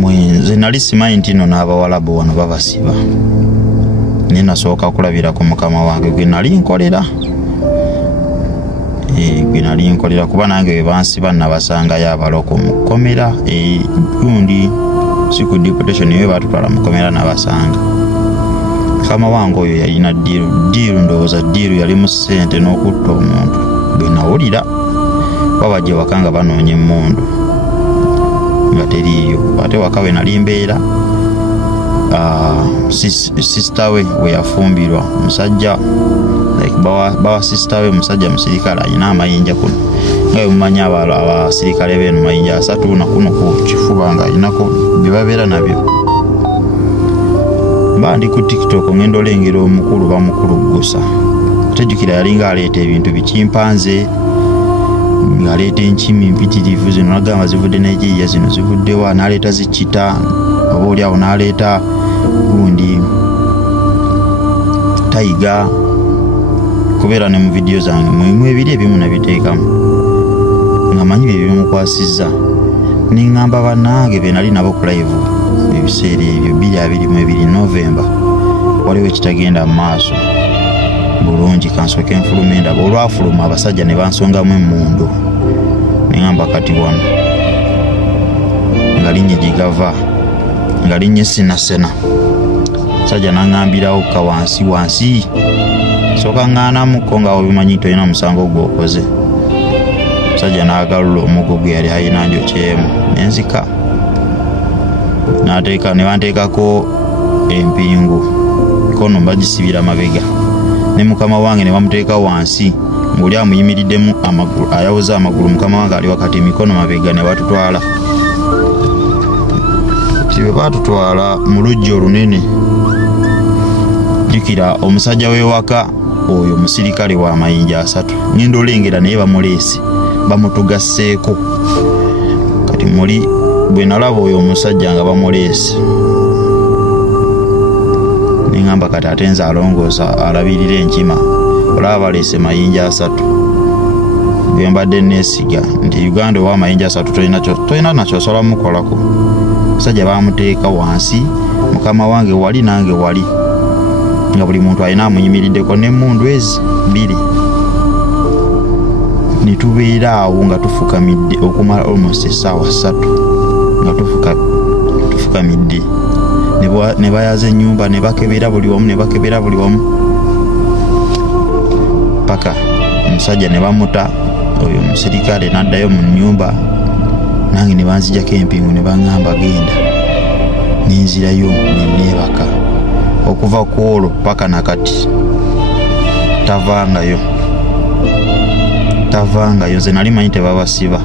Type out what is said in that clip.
Mwenze nali simanyi nti nno n'abawalabu wano babasiba. Naye nasooka kulabira ku mukama wange gwe nali nkolera. Gwe nali nkolera kuba nange bwe bansiba nabasangayo abaloko mu kkomera. Gundi si ku deportation eyo baatutwala mu kkomera nabasanga. Mukama wange oyo yalina ddiiru ndowooza ddiiru yali mu ssente n'okutta omuntu. Bwe nawulira babajja ewaka nga banoonya emmundu nga teriiyo. Ate waka we nali mbeera sister we yafumbirwa musajja bawa sister we musajja musirikale alina amayinja kuno nga bwe mumanyi abasirikale beenu mayinja 3 na kuno ku kifuba nga alinako bye babeera nabyo. Mba ndi ku TikTok ngenda olengera omukulu bamukulugusa. Tejjukira yalinga aleeta ebintu bikimpanze ngaleeta enkimi mpitirivu zino nagamba zivudde n'ejiya zino zivuddewa n'aleeta zikita oba oli awo n'aleeta gundi tayiga kubeera ne mu vidiyo zange mulimu ebiri ebimu nabiteekamu nga manyi bye bimukwasizza neŋŋamba bannange be nali nabo ku live ebiseera ebyo 2022 Novemba waliwo ekitagenda mu maaso bulungi kansooke enfuluma endaba olwafuluma abasajja ne bansongamu emmundu neŋŋamba kati wano nga linnya gigava nga linnya sinasena sajja naŋŋambirawo ka wansi sooka ŋŋaanamukko nga obimanyi tolina musango gw'okoze. Sajja n'agalula omuggo gwe yali alina njokyemu nenzika ne banteekako empingu mikono bagisibira mabega ne mukama wange ne bamuteeka wansi ng'oli amuyimiriddemu amagulu ayawuza amagulu mukama wange ali wakati mikono mabega ne batutwala. Bwe baatutwala mu lujja olunene jjukira omusajja w'ewaka oyo musirikale wa mayinja 3 ngenda olengera naye bamuleese bamutugasseeko kati muli bwe nalaba oyo omusajja nga bamuleese neŋŋamba kati ate nze alongoosa alabirira enkima olaba baleese mayinja 3 bwe mbadde neesiga nti Uganda ow'amayinja 3 tolina nakyosobola mukolako. Musajja bamuteeka wansi mukama wange wali nange wali nga buli muntu alina amuyimiriddeko n'emmundu ezi 2 ne tubeera awo nga tufukamidde okumala almost essaawa 3 nga tufukamidde ne bayaza ennyumba ne bakebera buli wamu paka omusajja ne bamuta oyo omusirikale n'addayo mu nnyumba nange ne banzijjako empingu ne baŋŋamba genda nenzirayo neneebaka okuva ku olwo paka nakati tavangayo nze nali manyi tebabasiba.